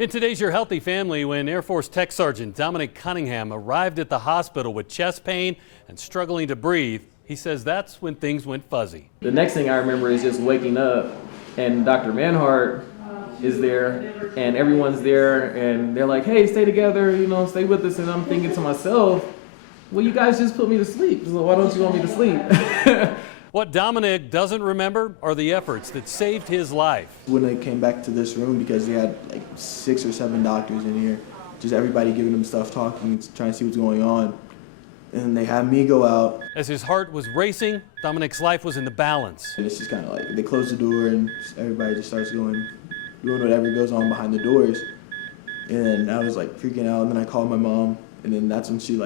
In today's Your Healthy Family, when Air Force Tech Sergeant Dominique Cunningham arrived at the hospital with chest pain and struggling to breathe, he says that's when things went fuzzy. The next thing I remember is just waking up and Dr. Manhart is there and everyone's there and they're like, hey, stay together, stay with us. And I'm thinking to myself, well, you guys just put me to sleep, so why don't you want me to sleep? What Dominic doesn't remember are the efforts that saved his life. When I came back to this room, because they had like 6 or 7 doctors in here, just everybody giving him stuff, talking, trying to see what's going on. And they had me go out. As his heart was racing, Dominic's life was in the balance. And it's just kind of like they close the door and everybody just starts doing whatever goes on behind the doors. And I was like freaking out, and then I called my mom, and then that's when she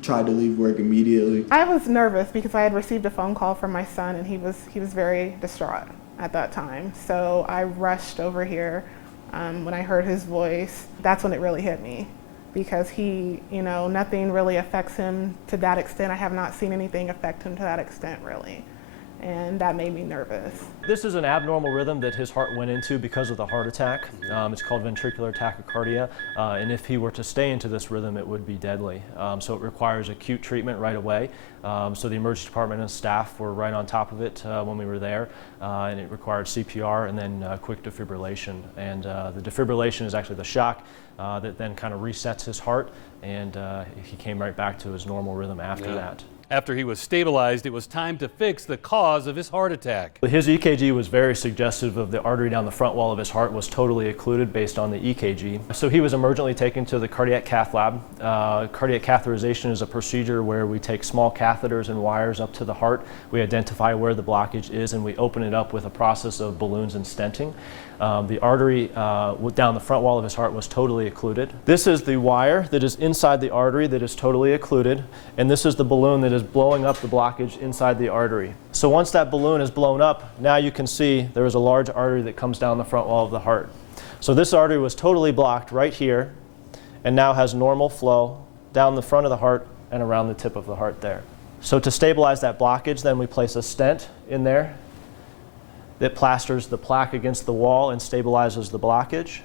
tried to leave work immediately. I was nervous because I had received a phone call from my son, and he was very distraught at that time. So I rushed over here. When I heard his voice, that's when it really hit me, because he, nothing really affects him to that extent. I have not seen anything affect him to that extent, really. And that made me nervous. This is an abnormal rhythm that his heart went into because of the heart attack. It's called ventricular tachycardia, and if he were to stay into this rhythm, it would be deadly. So it requires acute treatment right away. So the emergency department and staff were right on top of it when we were there, and it required CPR and then quick defibrillation. And the defibrillation is actually the shock that then kind of resets his heart, and he came right back to his normal rhythm after that. After he was stabilized, it was time to fix the cause of his heart attack. His EKG was very suggestive of the artery down the front wall of his heart was totally occluded based on the EKG. So he was emergently taken to the cardiac cath lab. Cardiac catheterization is a procedure where we take small catheters and wires up to the heart. We identify where the blockage is, and we open it up with a process of balloons and stenting. The artery down the front wall of his heart was totally occluded. This is the wire that is inside the artery that is totally occluded, and this is the balloon that is blowing up the blockage inside the artery. So once that balloon is blown up, now you can see there is a large artery that comes down the front wall of the heart. So this artery was totally blocked right here and now has normal flow down the front of the heart and around the tip of the heart there. So to stabilize that blockage, then we place a stent in there that plasters the plaque against the wall and stabilizes the blockage.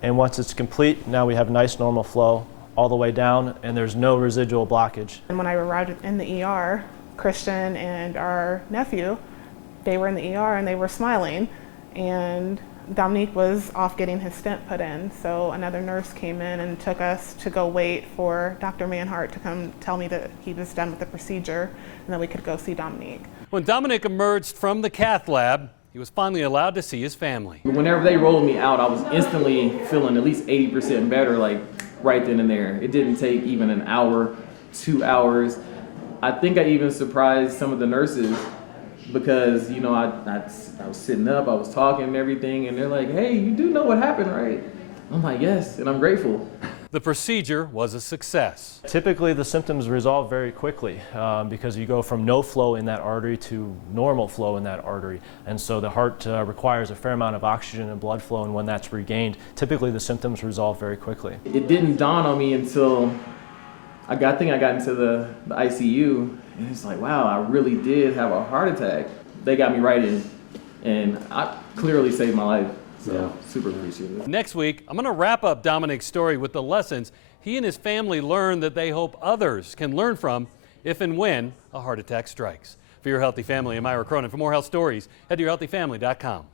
And once it's complete, now we have nice normal flow all the way down, and there's no residual blockage. And when I arrived in the ER, Christian and our nephew, they were in the ER and they were smiling, and Dominique was off getting his stent put in. So another nurse came in and took us to go wait for Dr. Manhart to come tell me that he was done with the procedure and that we could go see Dominique. When Dominic emerged from the cath lab, he was finally allowed to see his family. Whenever they rolled me out, I was instantly feeling at least 80% better, right then and there. It didn't take even an hour, 2 hours. I think I even surprised some of the nurses because, I was sitting up, I was talking and everything, and they're like, hey, you do know what happened, right? I'm like, yes, and I'm grateful. The procedure was a success. Typically the symptoms resolve very quickly because you go from no flow in that artery to normal flow in that artery. And so the heart requires a fair amount of oxygen and blood flow, and when that's regained, typically the symptoms resolve very quickly. It didn't dawn on me until I got into the ICU, and it's like, wow, I really did have a heart attack. They got me right in, and I clearly saved my life. So super appreciative. Next week, I'm going to wrap up Dominic's story with the lessons he and his family learned that they hope others can learn from if and when a heart attack strikes. For Your Healthy Family, I'm Ira Cronin. For more health stories, head to yourhealthyfamily.com.